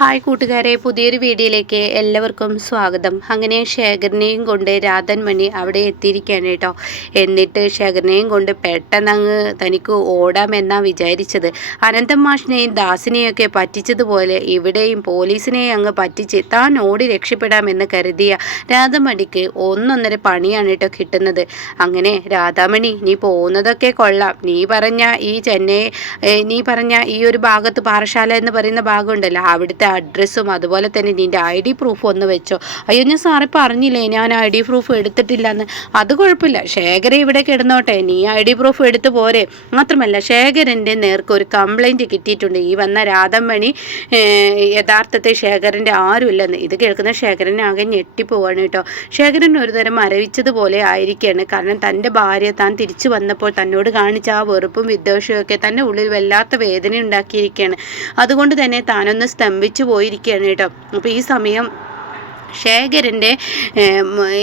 Hi കൂട്ടുകാരെ, പുതിയൊരു വീഡിയോയിലേക്ക് എല്ലാവർക്കും സ്വാഗതം. അങ്ങനെ ശേഖരനെയും കൊണ്ട് രാധൻമണി അവിടെ എത്തിയിരിക്കുകയാണ് കേട്ടോ. എന്നിട്ട് ശേഖരനെയും കൊണ്ട് പെട്ടെന്നങ്ങ് തനിക്ക് ഓടാമെന്നാണ് വിചാരിച്ചത്. അനന്തം മാഷിനെയും ദാസിനെയൊക്കെ പറ്റിച്ചതുപോലെ ഇവിടെയും പോലീസിനെയും അങ്ങ് പറ്റിച്ച് താൻ ഓടി രക്ഷപ്പെടാമെന്ന് കരുതിയ രാധമണിക്ക് ഒന്നൊന്നര പണിയാണ് കേട്ടോ കിട്ടുന്നത്. അങ്ങനെ രാധാമണി, നീ പോകുന്നതൊക്കെ കൊള്ളാം. നീ പറഞ്ഞ ഈ ഒരു ഭാഗത്ത് പാറശാല എന്ന് പറയുന്ന ഭാഗമുണ്ടല്ലോ, അവിടുത്തെ അഡ്രസ്സും അതുപോലെ തന്നെ നിൻ്റെ ID പ്രൂഫ് ഒന്ന് വെച്ചോ. അയ്യോ, ഞാൻ സാറെ പറഞ്ഞില്ലേ ഞാൻ ID പ്രൂഫ് എടുത്തിട്ടില്ലെന്ന്. അത് കുഴപ്പമില്ല, ശേഖരൻ ഇവിടെ കിടന്നോട്ടെ, നീ ID പ്രൂഫ് എടുത്തു പോരെ. മാത്രമല്ല ശേഖരൻ്റെ നേർക്ക് ഒരു കംപ്ലൈൻറ്റ് കിട്ടിയിട്ടുണ്ട്, ഈ വന്ന രാധമണി യഥാർത്ഥത്തിൽ ശേഖരൻ്റെ ആരുമില്ലെന്ന്. ഇത് കേൾക്കുന്ന ശേഖരൻ ആകെ ഞെട്ടിപ്പോവാണ് കേട്ടോ. ശേഖരൻ ഒരു തരം മരവിച്ചതുപോലെ ആയിരിക്കുകയാണ്. കാരണം തൻ്റെ ഭാര്യ താൻ തിരിച്ചു വന്നപ്പോൾ തന്നോട് കാണിച്ച ആ വെറുപ്പും വിദ്വേഷവും ഒക്കെ തൻ്റെ ഉള്ളിൽ വല്ലാത്ത വേദന ഉണ്ടാക്കിയിരിക്കുകയാണ്. അതുകൊണ്ട് തന്നെ താനൊന്ന് സ്തംഭിച്ചു പോയിരിക്കുകയാണ് കേട്ടോ. അപ്പോൾ ഈ സമയം ശേഖരൻ്റെ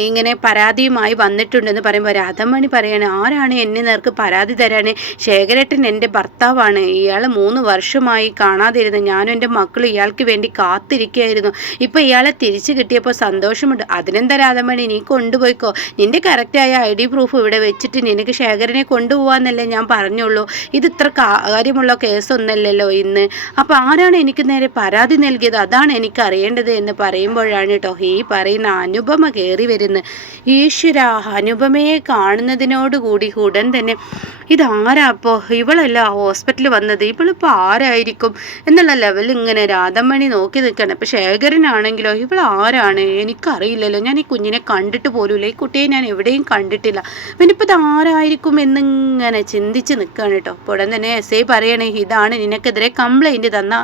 ഇങ്ങനെ പരാതിയുമായി വന്നിട്ടുണ്ടെന്ന് പറയുമ്പോൾ രാധമണി പറയാണ്, ആരാണ് എന്നെ നേർക്ക് പരാതി തരാൻ? ശേഖരേട്ടൻ എൻ്റെ ഭർത്താവാണ്. ഇയാൾ 3 വർഷമായി കാണാതിരുന്നു. ഞാനും എൻ്റെ മക്കളും ഇയാൾക്ക് വേണ്ടി കാത്തിരിക്കുകയായിരുന്നു. ഇപ്പോൾ ഇയാളെ തിരിച്ചു കിട്ടിയപ്പോൾ സന്തോഷമുണ്ട്. അതിനെന്താ രാധമണി, നീ കൊണ്ടുപോയിക്കോ. നിൻ്റെ കറക്റ്റായ ID പ്രൂഫ് ഇവിടെ വെച്ചിട്ട് നിനക്ക് ശേഖരനെ കൊണ്ടുപോകാമെന്നല്ലേ ഞാൻ പറഞ്ഞുള്ളൂ. ഇത് ഇത്ര കാര്യമുള്ള കേസൊന്നല്ലല്ലോ ഇന്ന്. അപ്പോൾ ആരാണ് എനിക്ക് നേരെ പരാതി നൽകിയത്, അതാണ് എനിക്ക് അറിയേണ്ടത് എന്ന് പറയുമ്പോഴാണ് കേട്ടോ ഈ പറയുന്ന അനുപമ കയറി വരുന്നു. ഈശ്വര, അനുപമയെ കാണുന്നതിനോടുകൂടി ഉടൻ തന്നെ ഇതാരാ അപ്പോൾ, ഇവളല്ല ഹോസ്പിറ്റലിൽ വന്നത്, ഇവളിപ്പോൾ ആരായിരിക്കും എന്നുള്ള ലെവലിൽ ഇങ്ങനെ രാധമണി നോക്കി നിൽക്കണം. അപ്പോൾ ശേഖരനാണെങ്കിലോ, ഇവൾ ആരാണ് എനിക്കറിയില്ലല്ലോ, ഞാൻ ഈ കുഞ്ഞിനെ കണ്ടിട്ട് പോലുമില്ല, ഈ കുട്ടിയെ ഞാൻ എവിടെയും കണ്ടിട്ടില്ല, പിന്നിപ്പോൾ ഇത് ആരായിരിക്കും എന്നിങ്ങനെ ചിന്തിച്ച് നിൽക്കുകയാണ് കേട്ടോ. അപ്പോൾ ഉടൻ തന്നെ SI പറയണേ, ഇതാണ് നിനക്കെതിരെ കംപ്ലൈൻറ്റ് തന്ന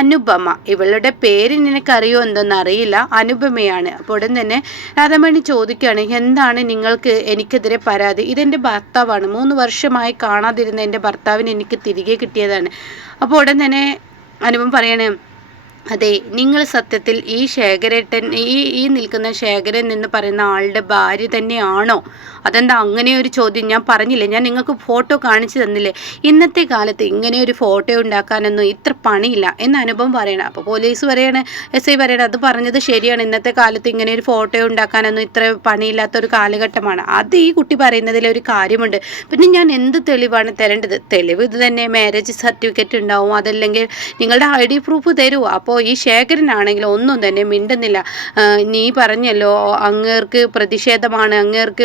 അനുപമ. ഇവളുടെ പേര് നിനക്കറിയോ എന്തെന്നറിയില്ല, അനുപമയാണ്. അപ്പോൾ ഉടൻ തന്നെ രാധമണി ചോദിക്കുകയാണ്, എന്താണ് നിങ്ങൾക്ക് എനിക്കെതിരെ പരാതി? ഇതെൻ്റെ ഭർത്താവാണ്, 3 വർഷമായി കാണാതിരുന്ന എൻ്റെ ഭർത്താവിന് എനിക്ക് തിരികെ കിട്ടിയതാണ്. അപ്പോൾ ഉടൻ തന്നെ അനുപമ പറയണേ, അതെ, നിങ്ങൾ സത്യത്തിൽ ഈ ശേഖരേട്ടൻ ഈ നിൽക്കുന്ന ശേഖരൻ എന്ന് പറയുന്ന ആളുടെ ഭാര്യ തന്നെയാണോ? അതെന്താ അങ്ങനെ ഒരു ചോദ്യം? ഞാൻ പറഞ്ഞില്ലേ, ഞാൻ നിങ്ങൾക്ക് ഫോട്ടോ കാണിച്ചു തന്നില്ലേ, ഇന്നത്തെ കാലത്ത് ഇങ്ങനെ ഒരു ഫോട്ടോ ഉണ്ടാക്കാനൊന്നും ഇത്ര പണിയില്ല എന്ന് അനുപമ പറയണം. അപ്പോൾ പോലീസ് പറയണ, SI പറയണം, അത് പറഞ്ഞത് ശരിയാണ്, ഇന്നത്തെ കാലത്ത് ഇങ്ങനെ ഒരു ഫോട്ടോ ഉണ്ടാക്കാനൊന്നും ഇത്ര പണിയില്ലാത്തൊരു കാലഘട്ടമാണ്. അത് ഈ കുട്ടി പറയുന്നതിലൊരു കാര്യമുണ്ട്. പിന്നെ ഞാൻ എന്ത് തെളിവാണ് തരേണ്ടത്? തെളിവ് ഇത് തന്നെ, മാരേജ് സർട്ടിഫിക്കറ്റ് ഉണ്ടാവും, അതല്ലെങ്കിൽ നിങ്ങളുടെ ID പ്രൂഫ് തരുമോ? അപ്പോൾ ഈ ശേഖരനാണെങ്കിൽ ഒന്നും തന്നെ മിണ്ടുന്നില്ല. നീ പറഞ്ഞല്ലോ അങ്ങേർക്ക് പ്രതിഷേധമാണ്, അങ്ങേർക്ക്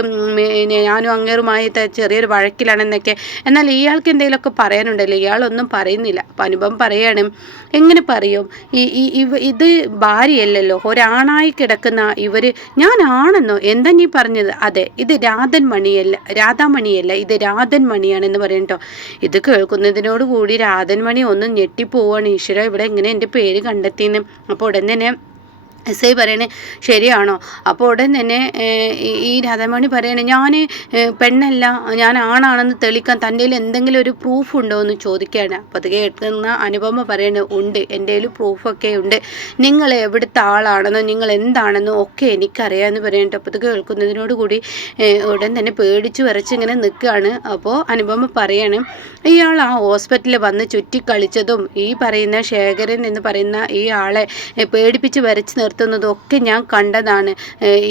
ഞാനും അങ്ങേറുമായി ചെറിയൊരു വഴക്കിലാണെന്നൊക്കെ, എന്നാൽ ഇയാൾക്ക് എന്തെങ്കിലുമൊക്കെ പറയാനുണ്ടല്ലോ, ഇയാളൊന്നും പറയുന്നില്ല. അപ്പം അനുപമ പറയാണ്, എങ്ങനെ പറയും, ഇത് ഭാര്യയല്ലല്ലോ, ഒരാണായി കിടക്കുന്ന ഇവർ, ഞാനാണെന്നോ? എന്താ നീ പറഞ്ഞത്? അതെ, ഇത് രാധാമണിയല്ല, ഇത് രാധൻമണിയാണെന്ന് പറയട്ടോ. ഇത് കേൾക്കുന്നതിനോടുകൂടി രാധൻമണി ഒന്ന് ഞെട്ടിപ്പോവാണ്. ഈശ്വര, ഇവിടെ എങ്ങനെ എൻ്റെ പേര് കണ്ടെത്തിയെന്ന്. അപ്പോൾ ഉടൻ തന്നെ SI പറയണേ, ശരിയാണോ? അപ്പോൾ ഉടൻ തന്നെ ഈ രാധാമണി പറയണേ, ഞാൻ പെണ്ണല്ല, ഞാൻ ആണാണെന്ന് തെളിയിക്കാൻ തൻ്റെ കയ്യിൽ എന്തെങ്കിലും ഒരു പ്രൂഫ് ഉണ്ടോ എന്ന് ചോദിക്കുകയാണ്. അപ്പോൾ അത് കേൾക്കുന്ന അനുപമ പറയണേ, ഉണ്ട്, എൻ്റെ കയ്യിൽ പ്രൂഫൊക്കെ ഉണ്ട്, നിങ്ങൾ എവിടുത്തെ ആളാണെന്നോ നിങ്ങൾ എന്താണെന്നോ ഒക്കെ എനിക്കറിയാമെന്ന് പറയട്ടോ. അപ്പോൾ ഇത് കേൾക്കുന്നതിനോട് കൂടി ഉടൻ തന്നെ പേടിച്ച് വിറച്ചിങ്ങനെ നിൽക്കുകയാണ്. അപ്പോൾ അനുപമ പറയാണ്, ഇയാൾ ആ ഹോസ്പിറ്റലിൽ വന്ന് ചുറ്റിക്കളിച്ചതും ഈ പറയുന്ന ശേഖരൻ എന്ന് പറയുന്ന ഈ ആളെ പേടിപ്പിച്ച് വരച്ച് നിർത്തുന്നതൊക്കെ ഞാൻ കണ്ടതാണ്.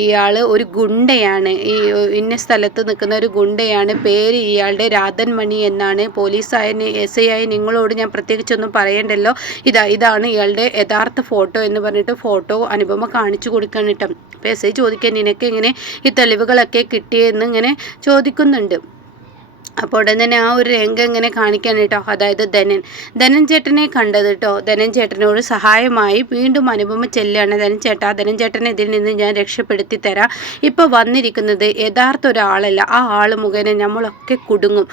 ഇയാൾ ഒരു ഗുണ്ടയാണ്, ഈ ഇന്ന സ്ഥലത്ത് നിൽക്കുന്ന ഒരു ഗുണ്ടയാണ്, പേര് ഇയാളുടെ രാധൻമണി എന്നാണ്. SI ആയ നിങ്ങളോട് ഞാൻ പ്രത്യേകിച്ചൊന്നും പറയണ്ടല്ലോ, ഇതാണ് ഇയാളുടെ യഥാർത്ഥ ഫോട്ടോ എന്ന് പറഞ്ഞിട്ട് ഫോട്ടോ അനുപമ കാണിച്ചു കൊടുക്കാൻ കേട്ടോ. അപ്പോൾ SI ചോദിക്കാൻ, നിനക്ക് എങ്ങനെ ഈ തെളിവുകളൊക്കെ കിട്ടിയെന്ന് ഇങ്ങനെ ചോദിക്കുന്നുണ്ട്. അപ്പോൾ ഉടൻ തന്നെ ആ ഒരു രംഗം ഇങ്ങനെ കാണിക്കാൻ കേട്ടോ. അതായത് ധനൻ ചേട്ടനെ കണ്ടത് കേട്ടോ. ധനൻ ചേട്ടനോട് സഹായമായി വീണ്ടും അനുപമ ചെല്ലുകയാണ്. ധനൻ ചേട്ടനെ ഇതിൽ നിന്ന് ഞാൻ രക്ഷപ്പെടുത്തി തരാം. ഇപ്പോൾ വന്നിരിക്കുന്നത് യഥാർത്ഥ ഒരാളല്ല, ആ ആൾ മുഖേന നമ്മളൊക്കെ കുടുങ്ങും.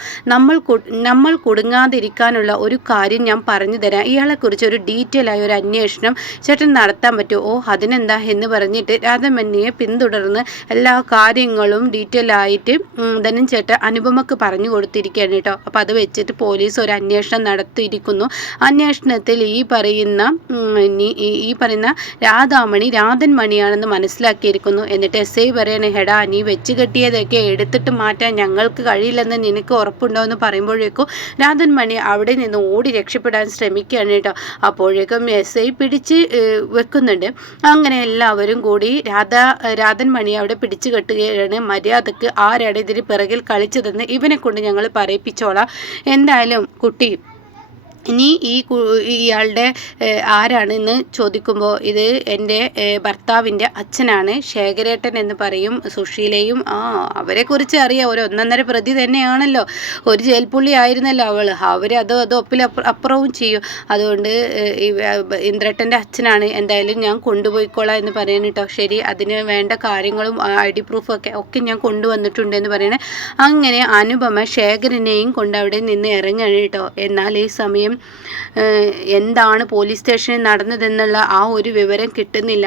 നമ്മൾ കുടുങ്ങാതിരിക്കാനുള്ള ഒരു കാര്യം ഞാൻ പറഞ്ഞു തരാം. ഇയാളെക്കുറിച്ച് ഒരു ഡീറ്റെയിൽ ആയ ഒരു അന്വേഷണം ചേട്ടൻ നടത്താൻ പറ്റുമോ? ഓ, അതിനെന്താ എന്ന് പറഞ്ഞിട്ട് രാധമണിയെ പിന്തുടർന്ന് എല്ലാ കാര്യങ്ങളും ഡീറ്റെയിൽ ആയിട്ട് ധനൻ ചേട്ടൻ അനുപമക്ക് പറഞ്ഞു കൊടുത്തിരിക്കുകയാണ് കേട്ടോ. അപ്പോൾ അത് വെച്ചിട്ട് പോലീസ് ഒരു അന്വേഷണം നടത്തിയിരിക്കുന്നു. അന്വേഷണത്തിൽ ഈ പറയുന്ന രാധൻ മണിയാണെന്ന് മനസ്സിലാക്കിയിരിക്കുന്നു. എന്നിട്ട് എസ് ഐ പറയണേ, ഹെടാ നീ വെച്ച് കെട്ടിയതൊക്കെ എടുത്തിട്ട് മാറ്റാൻ ഞങ്ങൾക്ക് കഴിയില്ലെന്ന് നിനക്ക് ഉറപ്പുണ്ടോ എന്ന് പറയുമ്പോഴേക്കും രാധൻ മണി അവിടെ നിന്ന് ഓടി രക്ഷപ്പെടാൻ ശ്രമിക്കുകയാണ് കേട്ടോ. അപ്പോഴേക്കും എസ് ഐ പിടിച്ച് വെക്കുന്നുണ്ട്. അങ്ങനെ എല്ലാവരും കൂടി രാധൻ മണി അവിടെ പിടിച്ചു കെട്ടുകയാണ്. മര്യാദക്ക് ആരാണ് ഇതിന് പിറകിൽ കളിച്ചതെന്ന് ഇവനെ കൊണ്ട് ഞങ്ങൾ പറയിപ്പിച്ചോളാം. എന്തായാലും കുട്ടി ഇനി ഇയാളുടെ ആരാണെന്ന് ചോദിക്കുമ്പോൾ ഇത് എൻ്റെ ഭർത്താവിൻ്റെ അച്ഛനാണ്, ശേഖരേട്ടൻ എന്ന് പറയും. സുശീലയും അവരെക്കുറിച്ച് അറിയാം, ഒരു ഒന്നൊന്നര പ്രതി തന്നെയാണല്ലോ, ഒരു ജയിൽപ്പുള്ളി ആയിരുന്നല്ലോ അവർ അത് അപ്പുറവും ചെയ്യും. അതുകൊണ്ട് ഇന്ദ്രേട്ടൻ്റെ അച്ഛനാണ്, എന്തായാലും ഞാൻ കൊണ്ടുപോയിക്കോളാം എന്ന് പറയണം കേട്ടോ. ശരി, അതിന് വേണ്ട കാര്യങ്ങളും ID പ്രൂഫും ഒക്കെ ഞാൻ കൊണ്ടുവന്നിട്ടുണ്ട് എന്ന് പറയണേ. അങ്ങനെ അനുപമ ശേഖരനെയും കൊണ്ട് അവിടെ നിന്ന് ഇറങ്ങണം കേട്ടോ. എന്നാൽ ഈ സമയം എന്താണ് പോലീസ് സ്റ്റേഷനിൽ നടന്നതെന്നുള്ള ആ ഒരു വിവരം കിട്ടുന്നില്ല.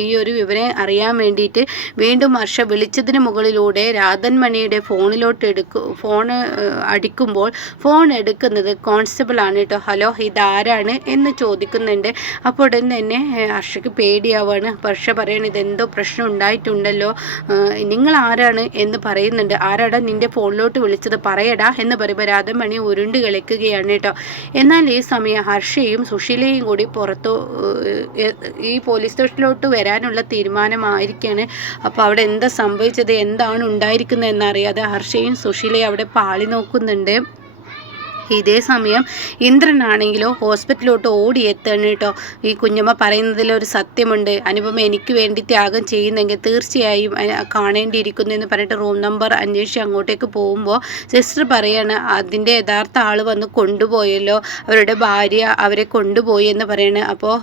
ഈ ഒരു വിവരം അറിയാൻ വേണ്ടിയിട്ട് വീണ്ടും ഹർഷ വിളിച്ചതിന് മുകളിലൂടെ രാധൻ മണിയുടെ ഫോൺ അടിക്കുമ്പോൾ ഫോൺ എടുക്കുന്നത് കോൺസ്റ്റബിൾ ആണ് കേട്ടോ. ഹലോ, ഇതാരാണ് എന്ന് ചോദിക്കുന്നുണ്ട്. അപ്പോൾ ഉടൻ തന്നെ ഹർഷയ്ക്ക് പേടിയാവാണ്. ഹർഷ പറയണം, ഇതെന്തോ പ്രശ്നം ഉണ്ടായിട്ടുണ്ടല്ലോ, നിങ്ങൾ ആരാണ് എന്ന് പറയുന്നുണ്ട്. ആരാടാ നിന്റെ ഫോണിലോട്ട് വിളിച്ചത്, പറയടാ എന്ന് പറയുമ്പോൾ രാധൻ മണി ഉരുണ്ട് കളിക്കുകയാണ് കേട്ടോ. എന്നാൽ ഈ സമയം ഹർഷയും സുശീലയും കൂടി ഈ പോലീസ് സ്റ്റേഷനിലോട്ട് വരാനുള്ള തീരുമാനമായിരിക്കുകയാണ്. അപ്പോൾ അവിടെ എന്താ സംഭവിച്ചത്, എന്താണ് ഉണ്ടായിരിക്കുന്നത് എന്നറിയാതെ ഹർഷയും സുശീലയും അവിടെ പാളി നോക്കുന്നുണ്ട്. ഇതേ സമയം ഇന്ദ്രനാണെങ്കിലോ ഹോസ്പിറ്റലിലോട്ട് ഓടിയെത്തണം കേട്ടോ. ഈ കുഞ്ഞമ്മ പറയുന്നതിലൊരു സത്യമുണ്ട്, അനുപമ എനിക്ക് വേണ്ടി ത്യാഗം ചെയ്യുന്നെങ്കിൽ തീർച്ചയായും കാണേണ്ടിയിരിക്കുന്നു എന്ന് പറഞ്ഞിട്ട് റൂം നമ്പർ അന്വേഷിച്ച് അങ്ങോട്ടേക്ക് പോകുമ്പോൾ സിസ്റ്റർ പറയാണ്, അതിൻ്റെ യഥാർത്ഥ ആൾ വന്ന് കൊണ്ടുപോയല്ലോ, അവരുടെ ഭാര്യ അവരെ കൊണ്ടുപോയി എന്ന് പറയണേ. അപ്പോൾ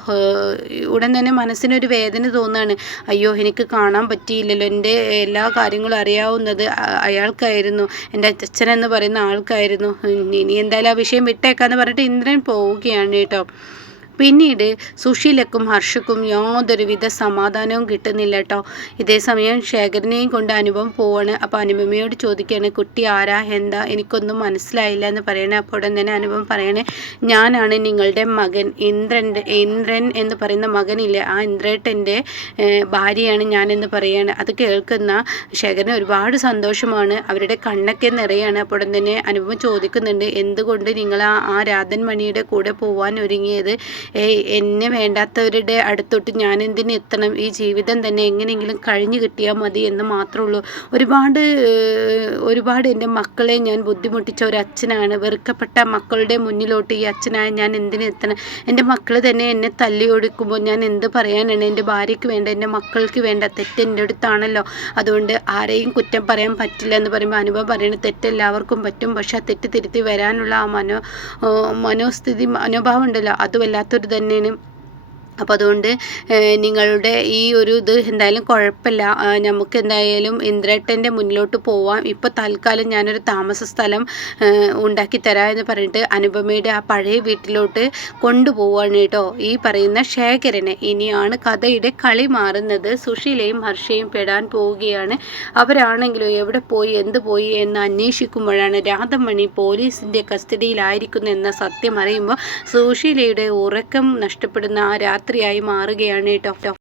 ഉടൻ തന്നെ മനസ്സിനൊരു വേദന തോന്നുകയാണ്. അയ്യോ, എനിക്ക് കാണാൻ പറ്റിയില്ലല്ലോ, എൻ്റെ എല്ലാ കാര്യങ്ങളും അറിയാവുന്നത് അയാൾക്കായിരുന്നു, എൻ്റെ അച്ഛനെന്ന് പറയുന്ന ആൾക്കായിരുന്നു. ഇനി എന്തായാലും ആ വിഷയം വിട്ടേക്കാന്ന് പറഞ്ഞിട്ട് ഇന്ദ്രൻ പോവുകയാണ് കേട്ടോ. പിന്നീട് സുശീലക്കും ഹർഷക്കും യാതൊരുവിധ സമാധാനവും കിട്ടുന്നില്ല കേട്ടോ. ഇതേ സമയം ശേഖരനെയും കൊണ്ട് അനുപമ പോവാണ്. അപ്പോൾ അനുപമയോട് ചോദിക്കുകയാണ്, കുട്ടി ആരാ, എന്താ, എനിക്കൊന്നും മനസ്സിലായില്ല എന്ന് പറയണേ. അപ്പോൾ ഉടൻ തന്നെ അനുപമ പറയണേ, ഞാനാണ് നിങ്ങളുടെ മകൻ ഇന്ദ്രൻ എന്ന് പറയുന്ന മകനില്ലേ, ആ ഇന്ദ്രേട്ടൻ്റെ ഭാര്യയാണ് ഞാനെന്ന് പറയാണ്. അത് കേൾക്കുന്ന ശേഖരന് ഒരുപാട് സന്തോഷമാണ്, അവരുടെ കണ്ണൊക്കെ നിറയാണ്. അപ്പോൾ ഉടൻ തന്നെ അനുപമ ചോദിക്കുന്നുണ്ട്, എന്തുകൊണ്ട് നിങ്ങൾ ആ രാധൻ മണിയുടെ കൂടെ പോവാൻ ഒരുങ്ങിയത്, എന്നെ വേണ്ടാത്തവരുടെ അടുത്തോട്ട് ഞാൻ എന്തിനു എത്തണം, ഈ ജീവിതം തന്നെ എങ്ങനെയെങ്കിലും കഴിഞ്ഞു കിട്ടിയാൽ മതി എന്ന് മാത്രമേ ഉള്ളൂ. ഒരുപാട് എൻ്റെ മക്കളെ ഞാൻ ബുദ്ധിമുട്ടിച്ച ഒരു അച്ഛനാണ്, വെറുക്കപ്പെട്ട മക്കളുടെ മുന്നിലോട്ട് ഈ അച്ഛനായ ഞാൻ എന്തിനു എത്തണം, എൻ്റെ മക്കൾ തന്നെ എന്നെ തല്ലി ഒടുക്കുമ്പോൾ ഞാൻ എന്ത് പറയാനാണ്, എൻ്റെ ഭാര്യയ്ക്ക് വേണ്ട, എൻ്റെ മക്കൾക്ക് വേണ്ട, തെറ്റ് എൻ്റെ അടുത്താണല്ലോ, അതുകൊണ്ട് ആരെയും കുറ്റം പറയാൻ പറ്റില്ല എന്ന് പറയുമ്പോൾ അനുഭവം പറയുന്നത് തെറ്റെല്ലാവർക്കും പറ്റും, പക്ഷെ ആ തെറ്റ് തിരുത്തി വരാനുള്ള ആ മനോഭാവം ഉണ്ടല്ലോ, അത് വല്ലാത്തൊരു തന്നെയാണ്. അപ്പോൾ അതുകൊണ്ട് നിങ്ങളുടെ ഈ ഒരു ഇത് എന്തായാലും കുഴപ്പമില്ല, നമുക്ക് എന്തായാലും ഇന്ദ്രേട്ടൻ്റെ മുന്നിലോട്ട് പോവാം, ഇപ്പോൾ തൽക്കാലം ഞാനൊരു താമസ സ്ഥലം ഉണ്ടാക്കി തരാം എന്ന് പറഞ്ഞിട്ട് അനുപമയുടെ ആ പഴയ വീട്ടിലോട്ട് കൊണ്ടുപോവാണ് കേട്ടോ ഈ പറയുന്ന ശേഖരനെ. ഇനിയാണ് കഥയുടെ കളി മാറുന്നത്. സുശീലയും ഹർഷയും പെടാൻ പോവുകയാണ്. അവരാണെങ്കിലും എവിടെ പോയി എന്ത് പോയി എന്ന് അന്വേഷിക്കുമ്പോഴാണ് രാധമണി പോലീസിൻ്റെ കസ്റ്റഡിയിലായിരിക്കുന്നു എന്ന സത്യം അറിയുമ്പോൾ സുശീലയുടെ ഉറക്കം നഷ്ടപ്പെടുന്ന ആ രാത്രിയായി മാറുകയാണ് കേട്ടോ.